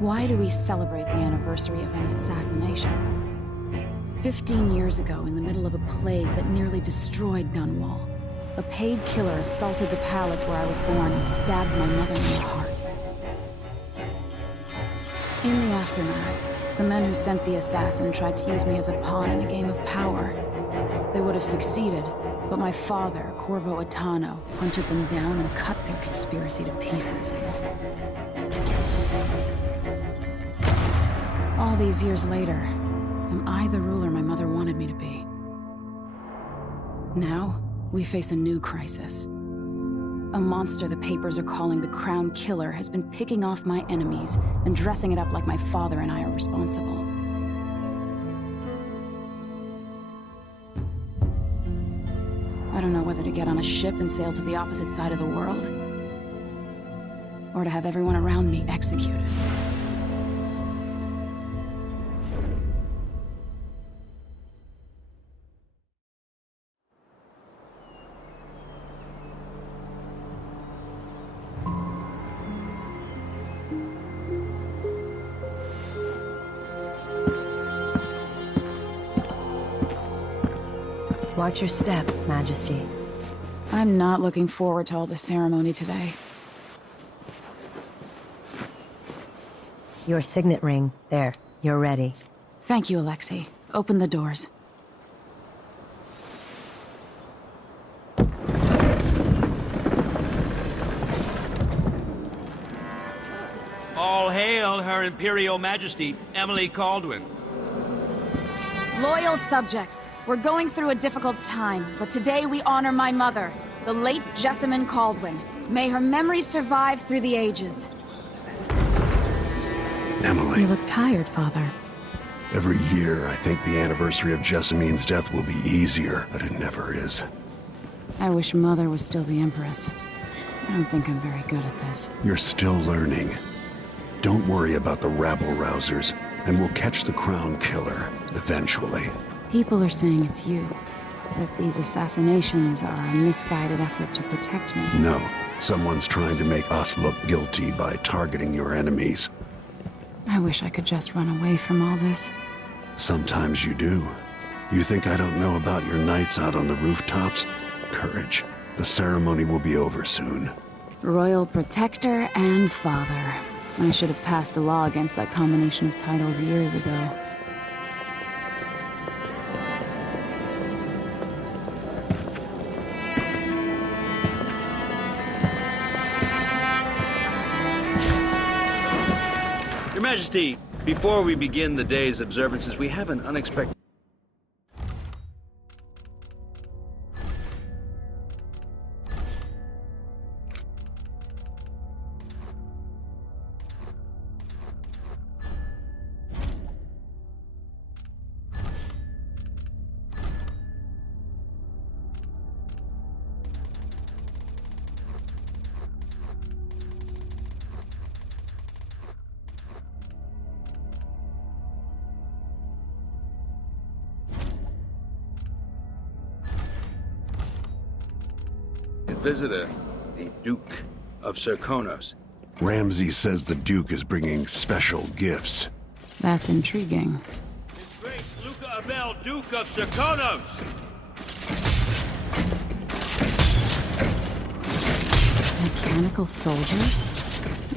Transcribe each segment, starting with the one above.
Why do we celebrate the anniversary of an assassination? 15 years ago, in the middle of a plague that nearly destroyed Dunwall, a paid killer assaulted the palace where I was born and stabbed my mother in the heart. In the aftermath, the men who sent the assassin tried to use me as a pawn in a game of power. They would have succeeded, but my father, Corvo Attano, hunted them down and cut their conspiracy to pieces. All these years later, am I the ruler my mother wanted me to be? Now, we face a new crisis. A monster the papers are calling the Crown Killer has been picking off my enemies and dressing it up like my father and I are responsible. I don't know whether to get on a ship and sail to the opposite side of the world, or to have everyone around me executed. Watch your step, Majesty. I'm not looking forward to all the ceremony today. Your signet ring. There. You're ready. Thank you, Alexei. Open the doors. All hail Her Imperial Majesty, Emily Caldwin. Loyal subjects, we're going through a difficult time, but today we honor my mother, the late Jessamine Caldwin. May her memory survive through the ages. Emily. You look tired, Father. Every year, I think the anniversary of Jessamine's death will be easier, but it never is. I wish Mother was still the Empress. I don't think I'm very good at this. You're still learning. Don't worry about the rabble-rousers, and we'll catch the Crown Killer, eventually. People are saying it's you. That these assassinations are a misguided effort to protect me. No, someone's trying to make us look guilty by targeting your enemies. I wish I could just run away from all this. Sometimes you do. You think I don't know about your nights out on the rooftops? Courage. The ceremony will be over soon. Royal Protector and Father. I should have passed a law against that combination of titles years ago. Your Majesty, before we begin the day's observances, we have an unexpected... visitor, the Duke of Serkonos. Ramsay says the Duke is bringing special gifts. That's intriguing. His Grace Luca Abel, Duke of Serkonos! Mechanical soldiers?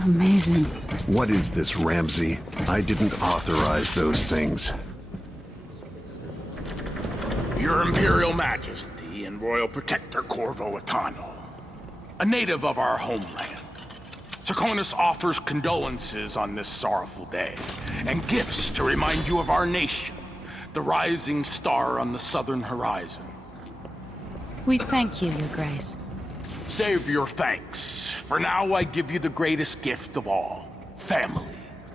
Amazing. What is this, Ramsay? I didn't authorize those things. Your Imperial Majesty and Royal Protector Corvo Attano, a native of our homeland. Serkonos offers condolences on this sorrowful day, and gifts to remind you of our nation, the rising star on the southern horizon. We thank you, Your Grace. Save your thanks. For now, I give you the greatest gift of all, family.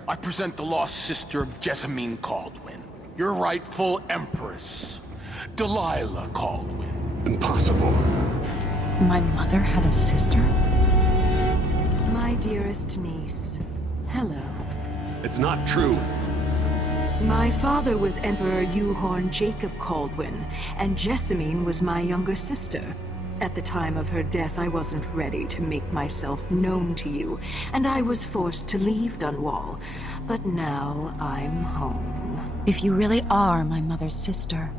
I present the lost sister of Jessamine Caldwin, your rightful Empress, Delilah Caldwin. Impossible. My mother had a sister? My dearest niece, hello. It's not true. My father was Emperor Yuhorn Jacob Caldwin, and Jessamine was my younger sister. At the time of her death, I wasn't ready to make myself known to you, and I was forced to leave Dunwall. But now I'm home. If you really are my mother's sister,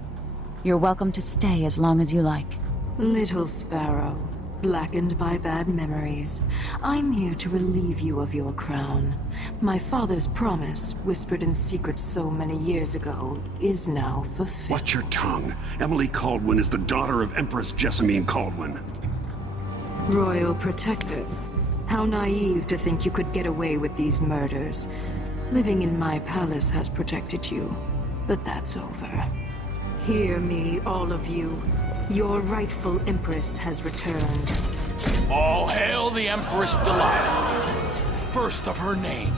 you're welcome to stay as long as you like. Little Sparrow, blackened by bad memories, I'm here to relieve you of your crown. My father's promise, whispered in secret so many years ago, is now fulfilled. Watch your tongue. Emily Caldwin is the daughter of Empress Jessamine Caldwin. Royal Protector. How naive to think you could get away with these murders. Living in my palace has protected you, but that's over. Hear me, all of you. Your rightful Empress has returned. All hail the Empress Delilah, first of her name.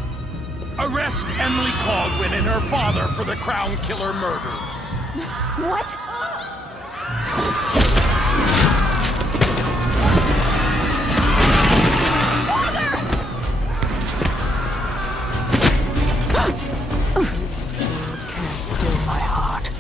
Arrest Emily Caldwin and her father for the Crown Killer murder. What? Sword can't still my heart.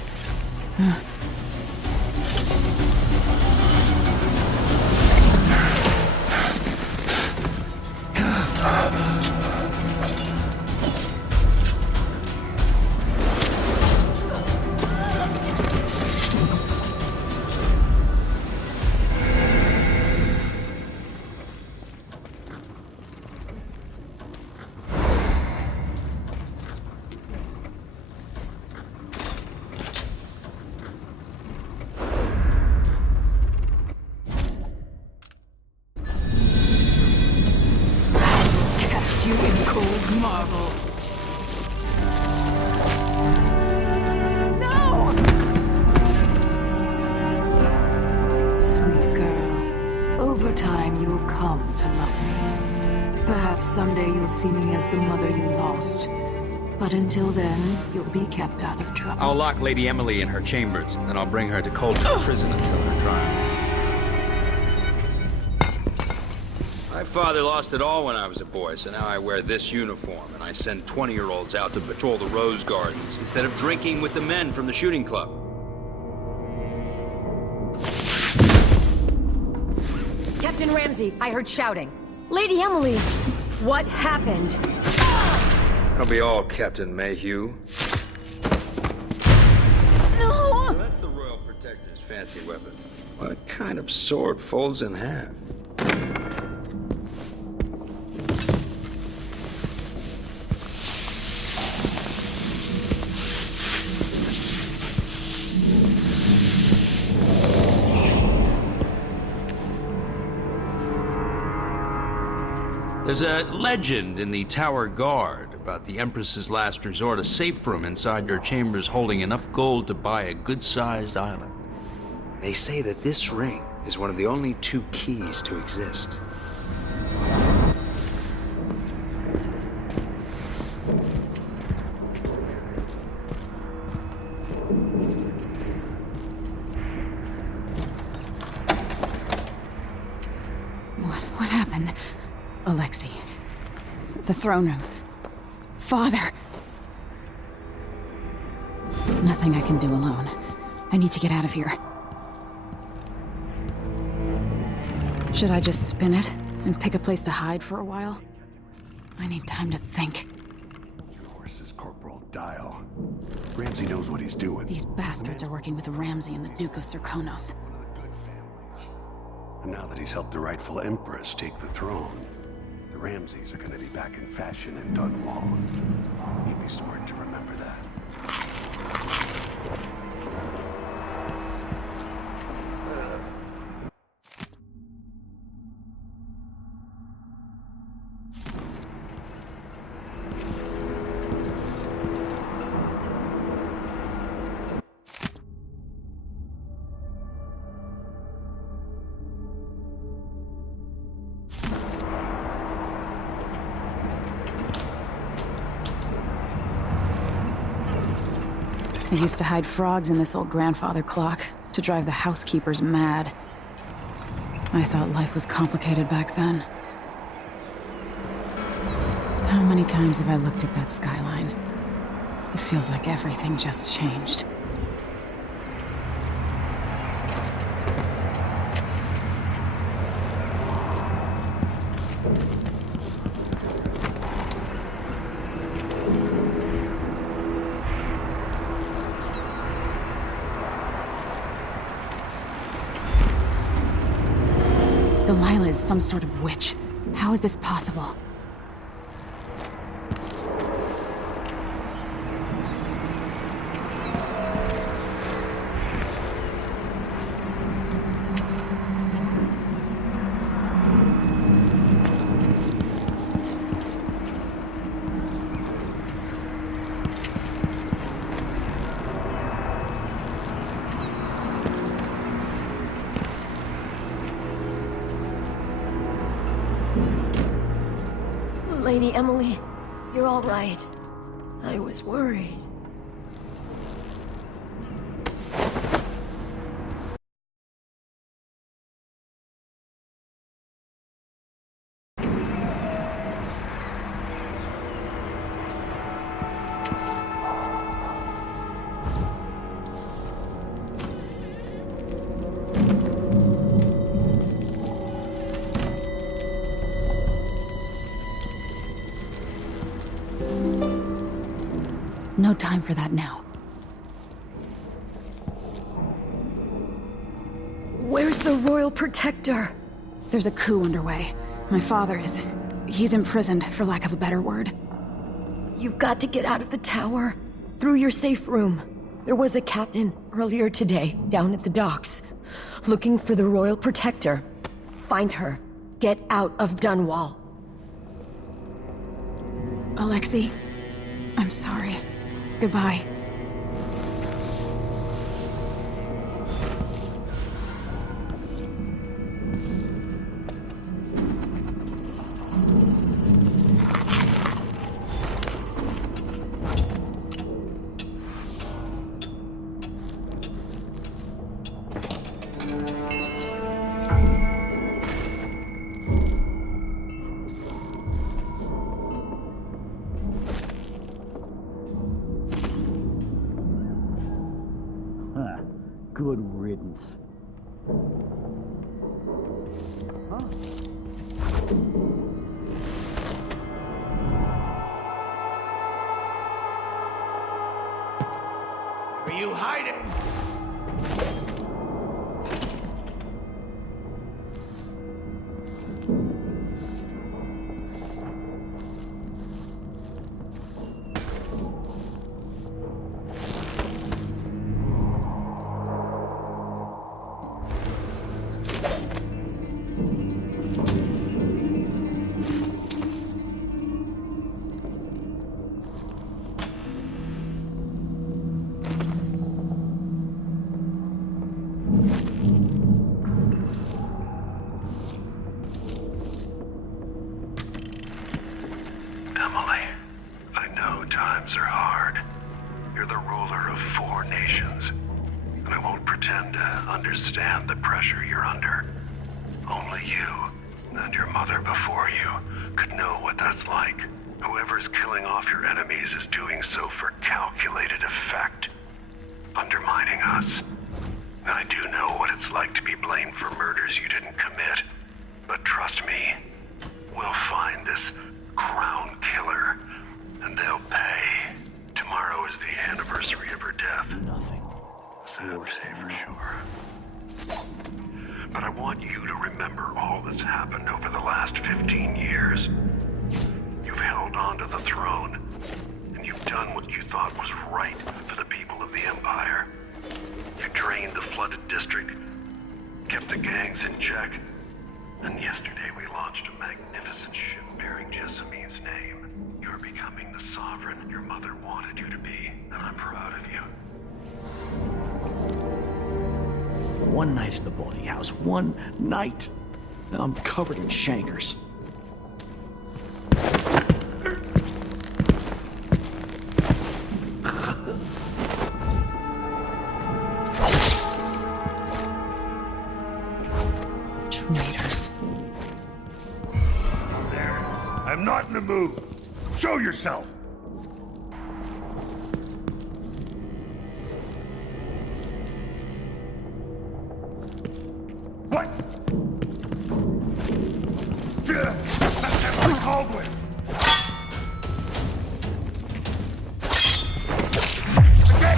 You in cold marble. No! Sweet girl, over time you'll come to love me. Perhaps someday you'll see me as the mother you lost. But until then, you'll be kept out of trouble. I'll lock Lady Emily in her chambers, and I'll bring her to Coldstream Prison until her trial. My father lost it all when I was a boy, so now I wear this uniform, and I send 20-year-olds out to patrol the Rose Gardens instead of drinking with the men from the shooting club. Captain Ramsey, I heard shouting. Lady Emily, what happened? That'll be all, Captain Mayhew. No! So that's the Royal Protector's fancy weapon. What kind of sword folds in half? There's a legend in the Tower Guard about the Empress's last resort, a safe room inside her chambers holding enough gold to buy a good-sized island. They say that this ring is one of the only 2 keys to exist. What happened? Alexei. The throne room. Father. Nothing I can do alone. I need to get out of here. Should I just spin it and pick a place to hide for a while? I need time to think. Your horse's Corporal Dial. Ramsey knows what he's doing. These bastards are working with Ramsey and the Duke of Serkonos. One of the good families. And now that he's helped the rightful Empress take the throne, the Ramseys are going to be back in fashion in Dunwall. He'd be smart to remember that. I used to hide frogs in this old grandfather clock to drive the housekeepers mad. I thought life was complicated back then. How many times have I looked at that skyline? It feels like everything just changed. Lila is some sort of witch. How is this possible? Lady Emily, you're all right. I was worried. No time for that now. Where's the Royal Protector? There's a coup underway. My father is... he's imprisoned, for lack of a better word. You've got to get out of the tower. Through your safe room. There was a captain earlier today, down at the docks, looking for the Royal Protector. Find her. Get out of Dunwall. Alexei, I'm sorry. Goodbye. Good riddance. Where are you hiding? Emily, I know times are hard. You're the ruler of 4 nations, and I won't pretend to understand the pressure you're under. Only you, and your mother before you, could know what that's like. Whoever's killing off your enemies is doing so for calculated effect, undermining us. I do know what it's like to be blamed for murders you didn't commit, but trust me, we'll find this crown killer, and they'll pay. Tomorrow is the anniversary of her death. Nothing. Sad to say for sure. But I want you to remember all that's happened over the last 15 years. You've held on to the throne, and you've done what you thought was right for the people of the Empire. You drained the flooded district, kept the gangs in check, and yesterday we launched a magnificent ship bearing Jessamine's name. You're becoming the sovereign your mother wanted you to be, and I'm proud of you. One night in the boarding house. One night. Now I'm covered in chancres. Traitors. There. I'm not in the mood. Show yourself. What? Emily Caldwell. Okay.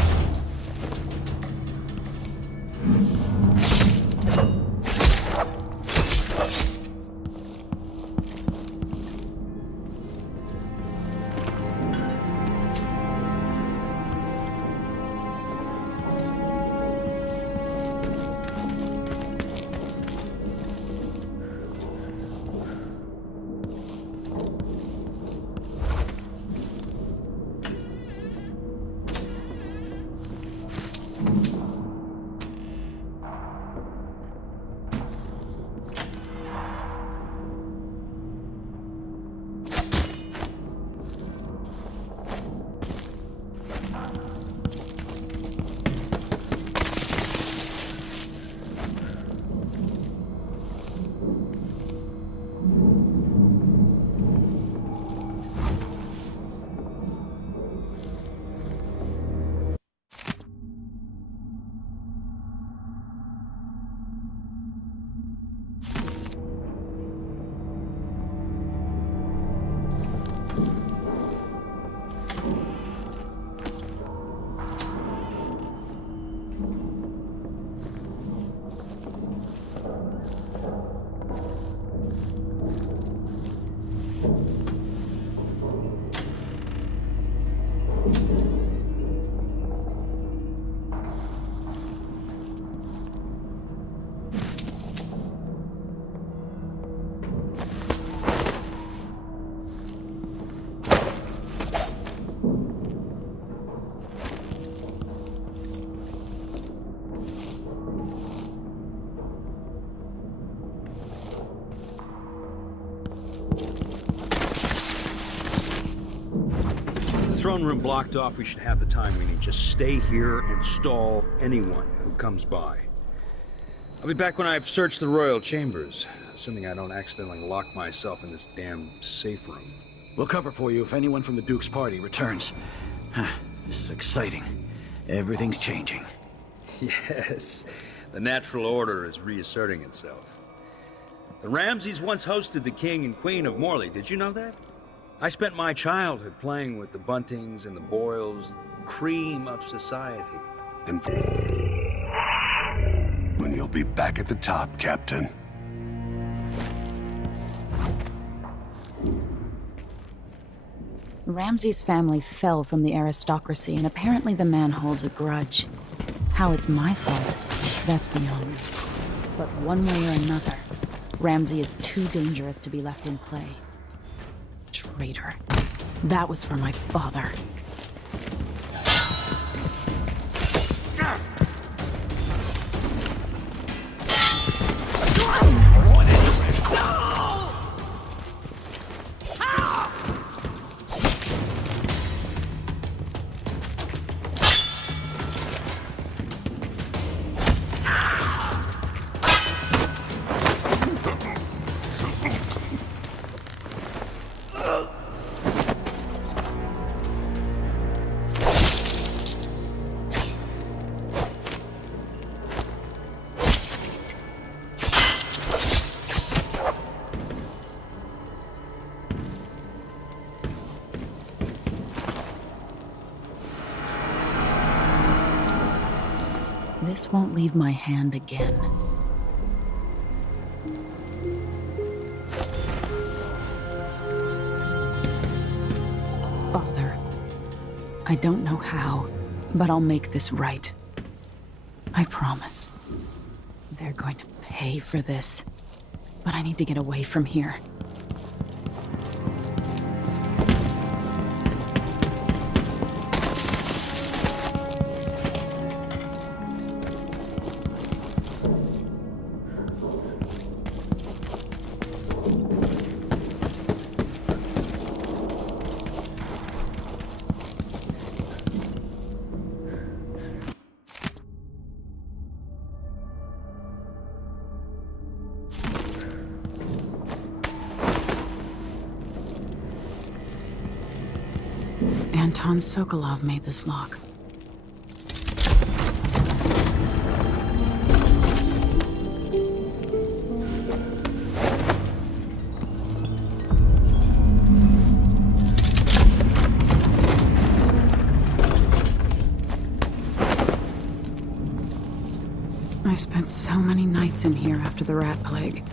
throne room blocked off, we should have the time we need. Just stay here and stall anyone who comes by. I'll be back when I've searched the royal chambers, assuming I don't accidentally lock myself in this damn safe room. We'll cover for you if anyone from the Duke's party returns. This is exciting. Everything's changing. Yes, the natural order is reasserting itself. The Ramseys once hosted the King and Queen of Morley, did you know that? I spent my childhood playing with the Buntings and the Boyles, cream of society. And when you'll be back at the top, Captain. Ramsey's family fell from the aristocracy, and apparently the man holds a grudge. How it's my fault, that's beyond me. But one way or another, Ramsey is too dangerous to be left in play. Traitor. That was for my father. This won't leave my hand again. Father, I don't know how, but I'll make this right. I promise. They're going to pay for this, but I need to get away from here. Anton Sokolov made this lock. I spent so many nights in here after the rat plague.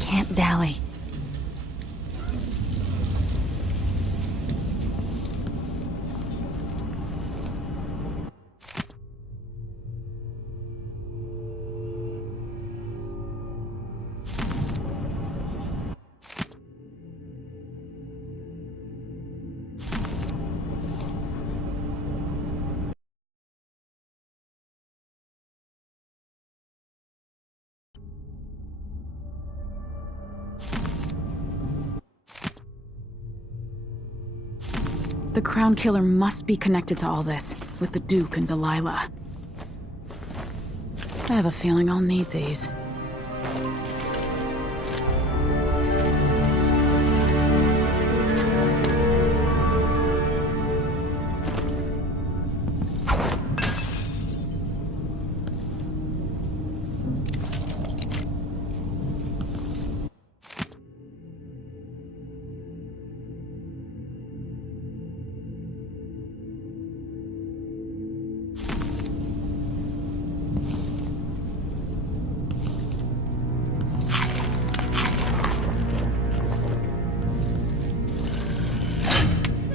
Can't dally. The Crown Killer must be connected to all this, with the Duke and Delilah. I have a feeling I'll need these.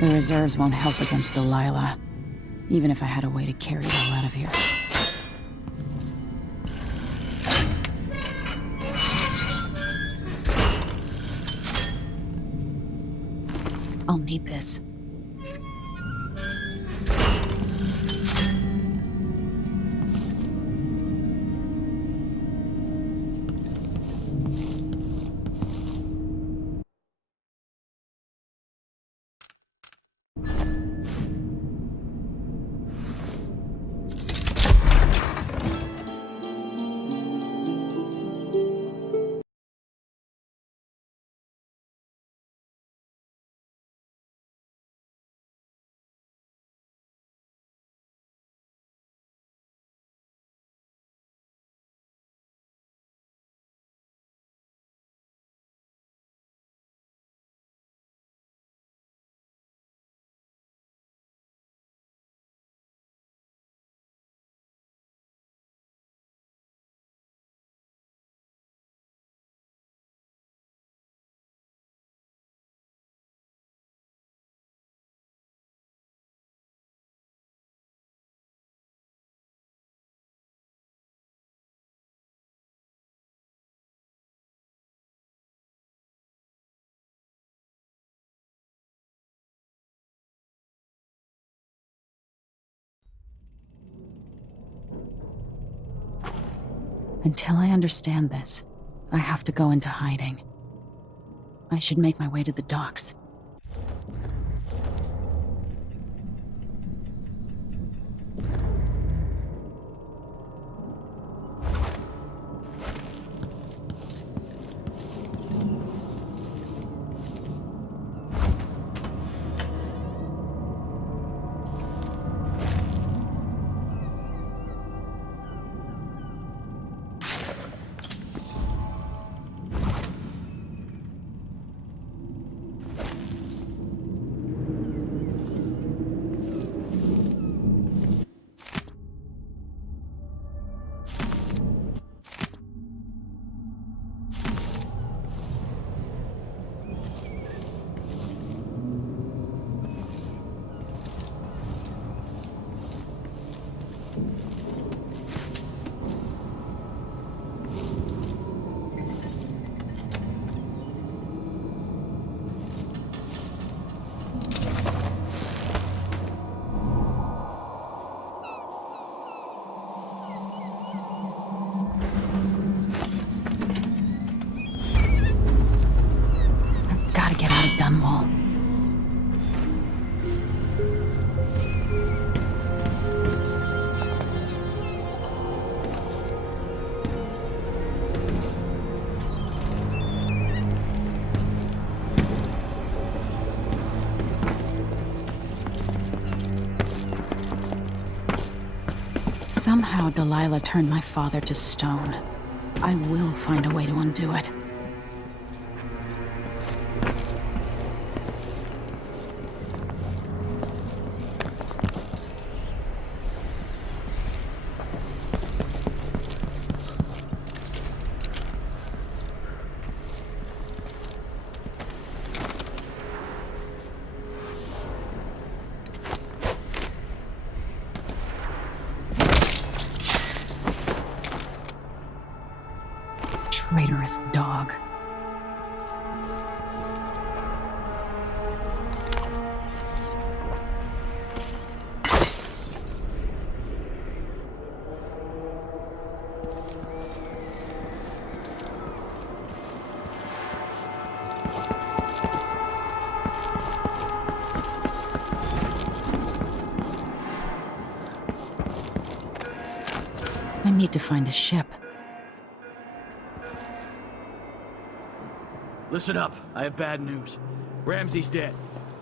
The reserves won't help against Delilah, even if I had a way to carry it all out of here. I'll need this. Until I understand this, I have to go into hiding. I should make my way to the docks. Dunwall. Somehow Delilah turned my father to stone. I will find a way to undo it. Traitorous dog. I need to find a ship. Listen up, I have bad news. Ramsey's dead.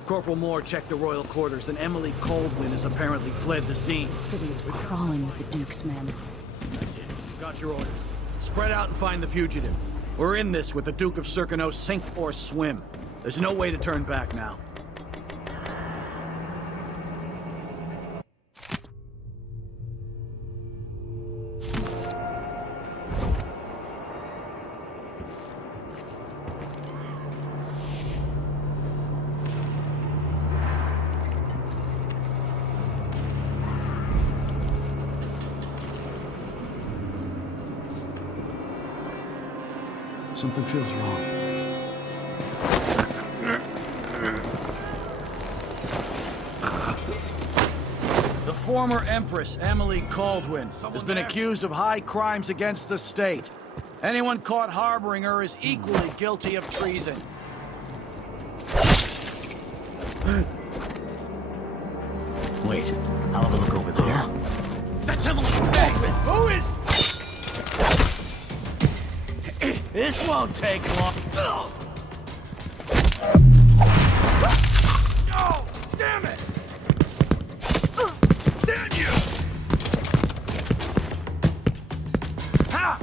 Corporal Moore checked the royal quarters, and Emily Coldwin has apparently fled the scene. The city is crawling with the Duke's men. That's it. You got your orders. Spread out and find the fugitive. We're in this with the Duke of Circano, sink or swim. There's no way to turn back now. Something feels wrong. The former Empress, Emily Caldwin, has been accused of high crimes against the state. Anyone caught harboring her is equally guilty of treason. Wait, I'll have a look over there. That's Emily Caldwin! Who is... This won't take long. Oh, damn it! Damn you! Ha!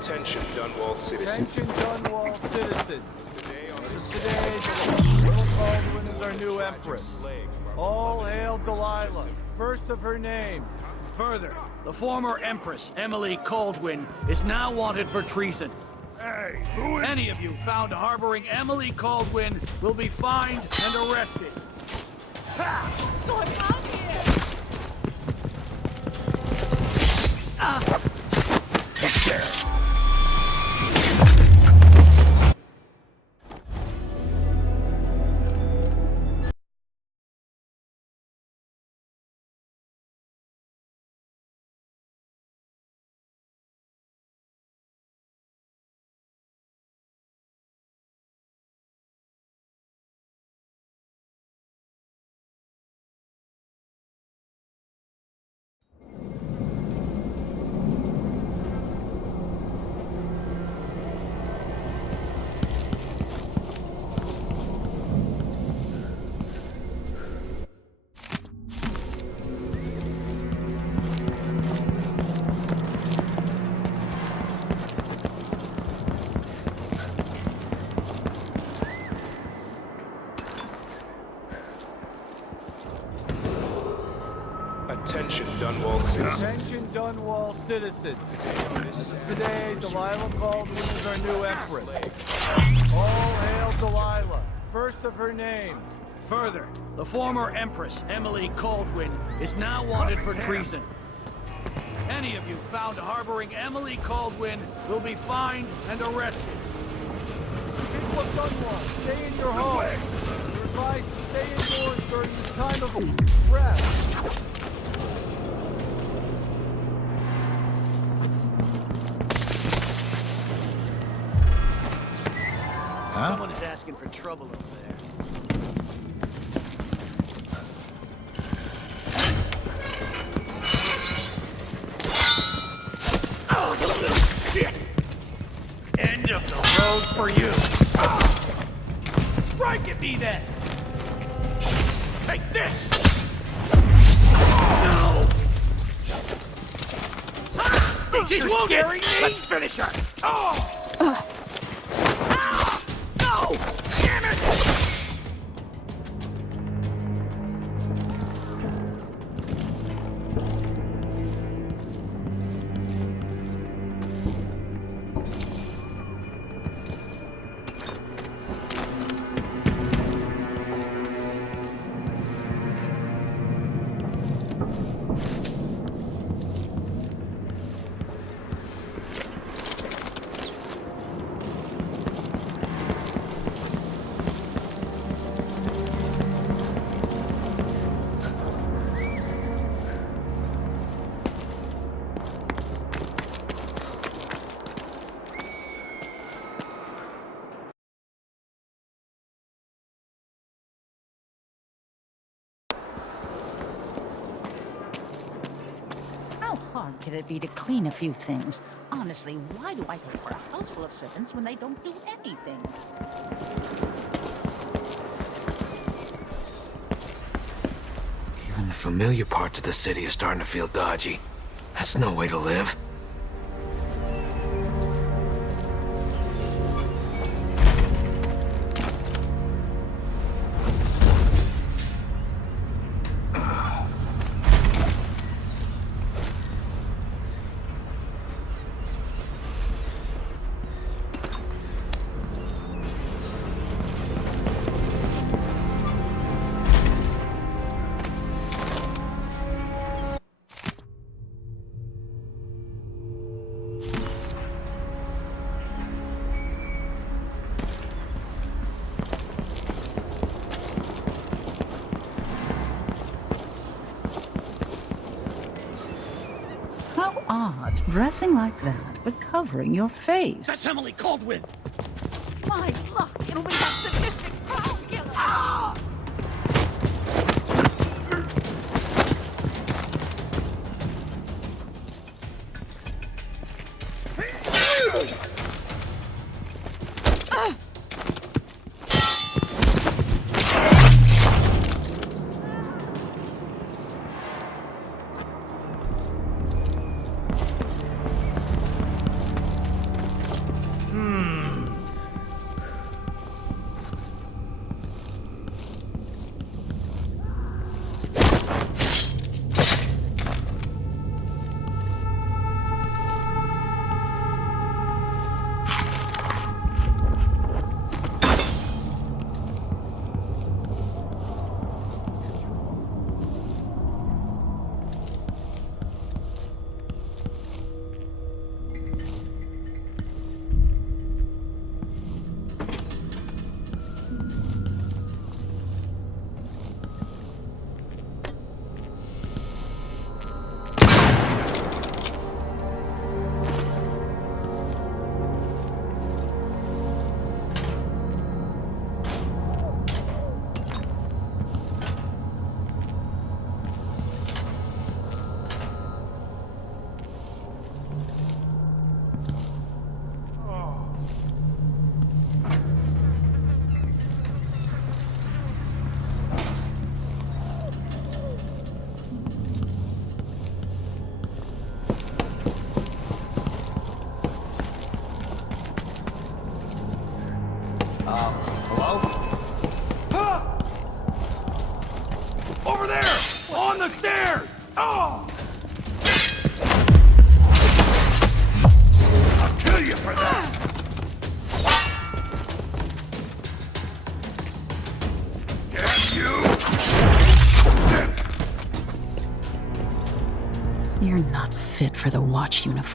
Attention, Dunwall citizens. Attention, Dunwall citizens. Today, Will Caldwin is our new Empress. All hail Delilah, first of her name. Further, the former Empress, Emily Caldwin, is now wanted for treason. Hey, who is... Any of you found harboring Emily Caldwin will be fined and arrested. Ha! What's going on here? Take care. Attention, Dunwall citizens. Attention, Dunwall citizens. Today, Delilah Caldwin is our new Empress. All hail Delilah, first of her name. Further, the former Empress, Emily Caldwin, is now wanted for treason. Any of you found harboring Emily Caldwin will be fined and arrested. People of Dunwall, stay in your homes. You're advised to stay indoors during this time of rest. Someone is asking for trouble over there. Oh, you little shit! End of the road for you. Strike at me then! Take this! No! She's wounded! Let's finish her! Oh! No! Damn it! hard could it be to clean a few things? Honestly, why do I pay for a house full of servants when they don't do anything? Even the familiar parts of the city are starting to feel dodgy. That's no way to live. How odd, dressing like that, but covering your face. That's Emily Caldwin! My luck, it'll be that sadistic crowd killer! Ah! Hello? Over there! On the stairs! Oh! I'll kill you for that! Damn you! You're not fit for the watch uniform.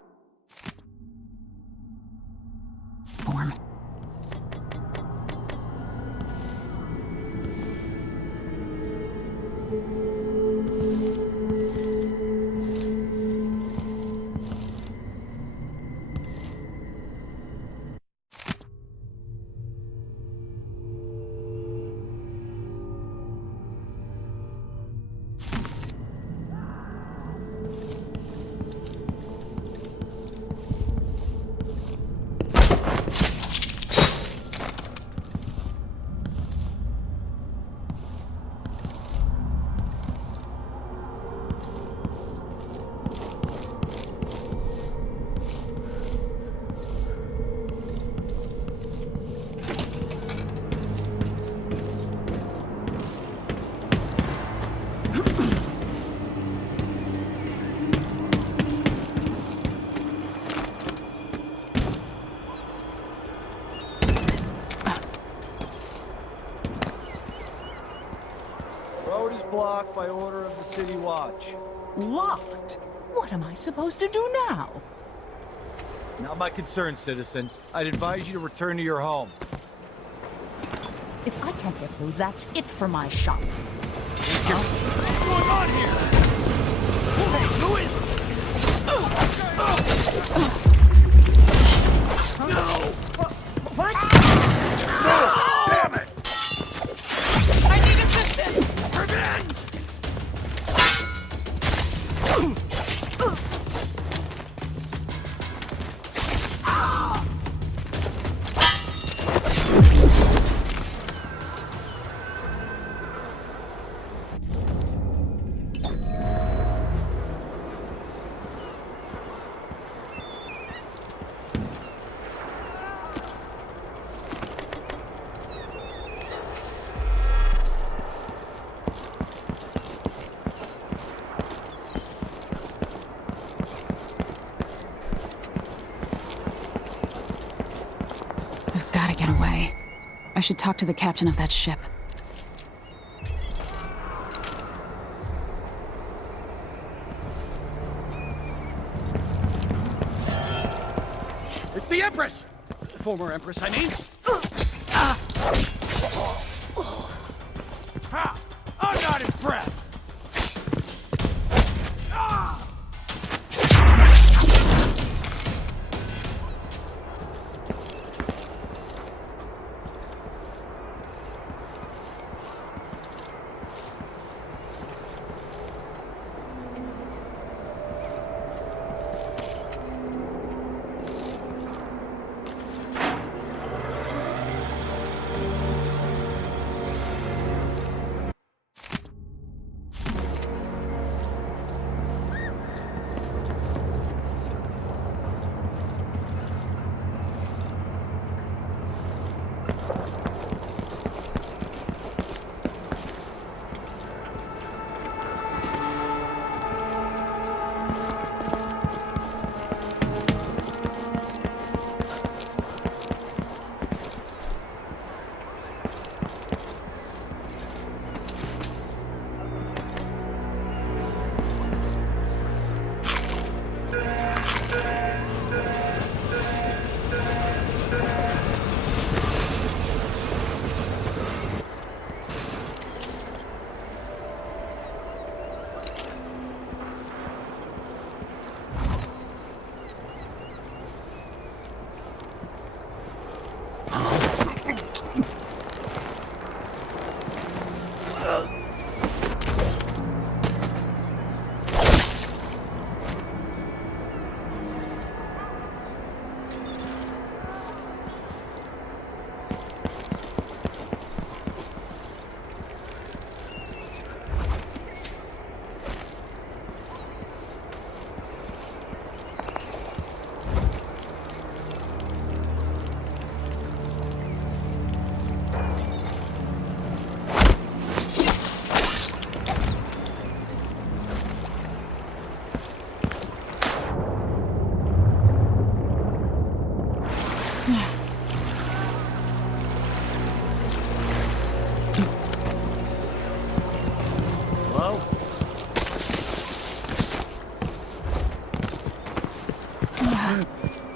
Blocked by order of the City Watch. Locked? What am I supposed to do now? Not my concern, citizen. I'd advise you to return to your home. If I can't get through, that's it for my shop. What's going on here? Hey, who is... No! What? No! Damn it! I need assistance! Revenge! should talk to the captain of that ship. It's the Empress! Former Empress, I mean. Ha! I'm not impressed!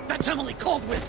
That's Emily Caldwell!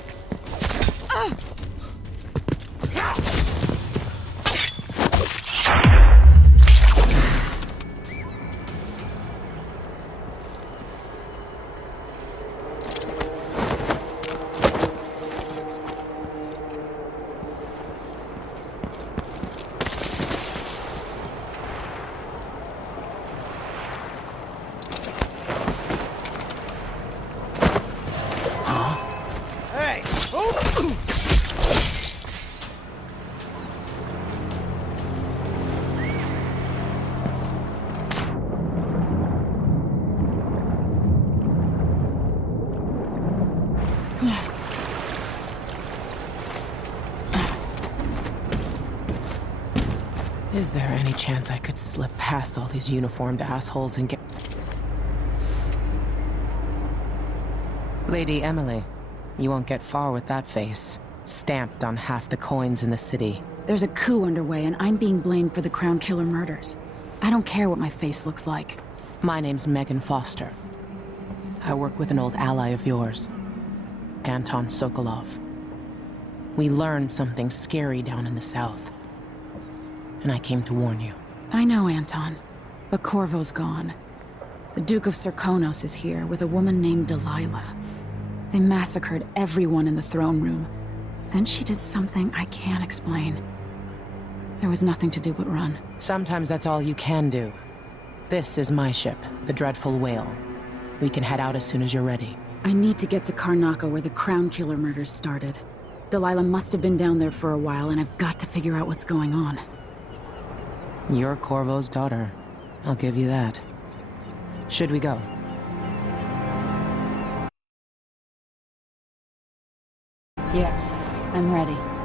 Is there any chance I could slip past all these uniformed assholes and get... Lady Emily, you won't get far with that face. Stamped on half the coins in the city. There's a coup underway, and I'm being blamed for the Crown Killer murders. I don't care what my face looks like. My name's Megan Foster. I work with an old ally of yours, Anton Sokolov. We learned something scary down in the south, and I came to warn you. I know, Anton, but Corvo's gone. The Duke of Serkonos is here with a woman named Delilah. They massacred everyone in the throne room. Then she did something I can't explain. There was nothing to do but run. Sometimes that's all you can do. This is my ship, the Dreadful Whale. We can head out as soon as you're ready. I need to get to Karnaca where the Crown Killer murders started. Delilah must have been down there for a while, and I've got to figure out what's going on. You're Corvo's daughter. I'll give you that. Should we go? Yes, I'm ready.